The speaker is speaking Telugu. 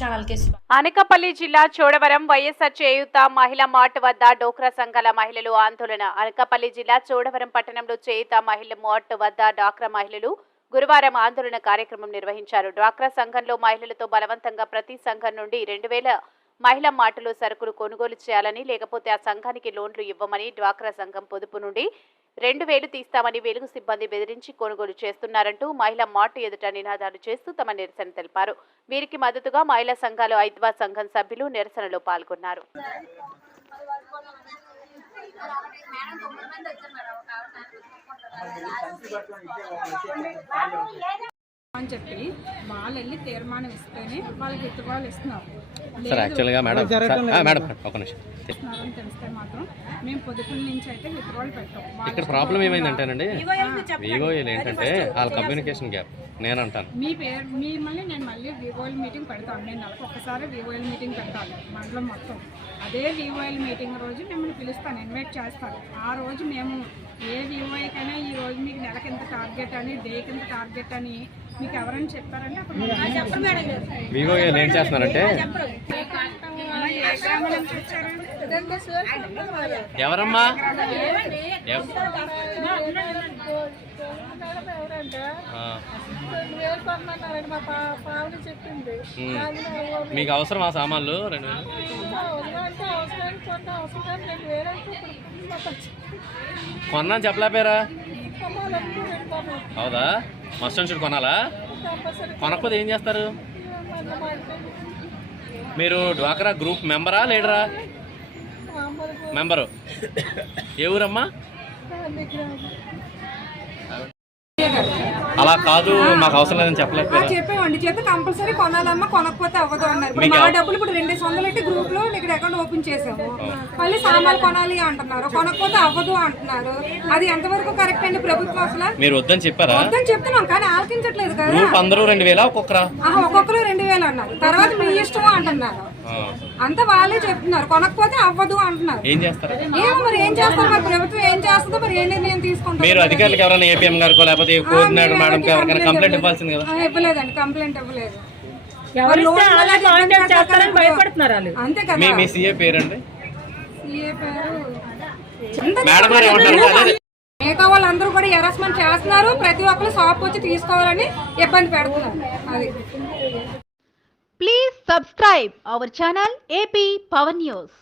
ఛానల్ కి అనకాపల్లి జిల్లా చోడవరం వైఎస్ఆర్ చేయూత మహిళా మార్ట్ వద్ద డోక్రా సంఘాల మహిళలు ఆందోళన. అనకాపల్లి జిల్లా చోడవరం పట్టణంలో చేయూత మహిళా మార్ట్ వద్ద డ్వాక్రా మహిళలు గురువారం ఆందోళన కార్యక్రమం నిర్వహించారు. డ్వాక్రా సంఘంలో మహిళలతో బలవంతంగా ప్రతి సంఘం నుండి 2000 మహిళా మార్టులో సరుకులు కొనుగోలు చేయాలని, లేకపోతే ఆ సంఘానికి లోన్లు ఇవ్వమని, డ్వాక్రా సంఘం పొదుపు నుండి 2000 తీస్తామని వెలుగు సిబ్బంది బెదిరించి కొనుగోలు చేస్తున్నారంటూ మహిళా మార్టు ఎదుట నినాదాలు చేస్తూ తమ నిరసన తెలిపారు. వీరికి మద్దతుగా మహిళా సంఘాలు ఐద్వా సంఘం సభ్యులు నిరసనలో పాల్గొన్నారు. అని చెప్పి వాళ్ళు వెళ్ళి తీర్మానం ఇస్తేనే వాళ్ళకి విత్డ్రాలు ఇస్తున్నారు. ఇస్తున్నారని తెలిస్తే మాత్రం మేము పొదుపుల నుంచి అయితే విత్డ్రాలు పెట్టాం. ఇక్కడ ప్రాబ్లం ఏమైందంటేనండి, వివోఎల్ ఏంటంటే వాళ్ళ కమ్యూనికేషన్ గ్యాప్. నేను అంటాను మీ పేరు మిమ్మల్ని నేను మళ్ళీ వివోఎల్ మీటింగ్ పెడతాను. నేను నెలకు ఒక్కసారి వివోఎల్ మీటింగ్ పెడతాను మండలం మొత్తం. అదే వివోఎల్ మీటింగ్ రోజు మిమ్మల్ని పిలుస్తాను, ఇన్వైట్ చేస్తాను. ఆ రోజు మేము ఏ వివోఐకైనా ఈ రోజు మీకు నెలకి ఎంత టార్గెట్ అని, డేకి ఎంత టార్గెట్ అని మీకు ఎవరైనా చెప్పారంటే అప్పుడు వివోఎల్ ఏం చేస్తున్నారంటే, ఎవరమ్మా మీకు అవసరం ఆ సామాన్లు 2000 కొన్నా చెప్పలేపారా? అవుదా? మస్ట్ అండ్ షుడ్ కొనాలా? కొనకపోతే ఏం చేస్తారు? మీరు డ్వాక్రా గ్రూప్ మెంబరా లీడరా? మెంబరు. ఏ ఊరమ్మా? అలా కాదు, మాకు అవసరం లేదని చెప్పలేదు. చెప్పేవండి, చెప్తే కంపల్సరీ కొనాలమ్మా, కొనకపోతే అవ్వదు అన్నారు. మా డబ్బులు ఇప్పుడు 200 పెట్టి గ్రూప్ లో ఇక్కడ అకౌంట్ ఓపెన్ చేసాము. మళ్ళీ సామాన్లు కొనాలి అంటున్నారు, కొనకపోతే అవ్వదు అంటున్నారు. అది ఎంతవరకు కరెక్ట్ అండి ప్రభుత్వం? అసలు మీరు వద్దని చెప్పారా? వద్దని చెప్తున్నాం కానీ ఆలకించట్లేదు కదా. అందరూ 2000 ఒక్కొక్కరు 2000 అన్నారు. తర్వాత మీ ఇష్టం అంటున్నారు. అంతా వాళ్ళే చెప్తున్నారు, కొనకపోతే అవ్వదు అంటున్నారు. ఏం చేస్తారు? ఏమో మరి ఏం చేస్తారు, మరి ప్రభుత్వం ఏం చేస్తుందో, మరి ఏ నిర్ణయం తీసుకుంటారు? మీరు అధికారులకు ఎవరైనా ఏపీఎం గారికో లేకపోతే కోఆర్డినేటర్ మేడం కి ఎవరికైనా కంప్లైంట్ ఇవ్వాల్సింది కదా? ఇవ్వలేదండి, కంప్లైంట్ ఇవ్వలేదు. అంతే కదా. మీ సీఏ పేరండి? సీఏ పేరు మేడం గారు ఏమంటారు? మిగతా వాళ్ళందరూ కూడా హెరాస్మెంట్ చేస్తున్నారు, ప్రతి ఒక్కరు షాప్ వచ్చి తీసుకోవాలని ఇబ్బంది పెడుతున్నారు. అది. Please subscribe our channel AP Power News.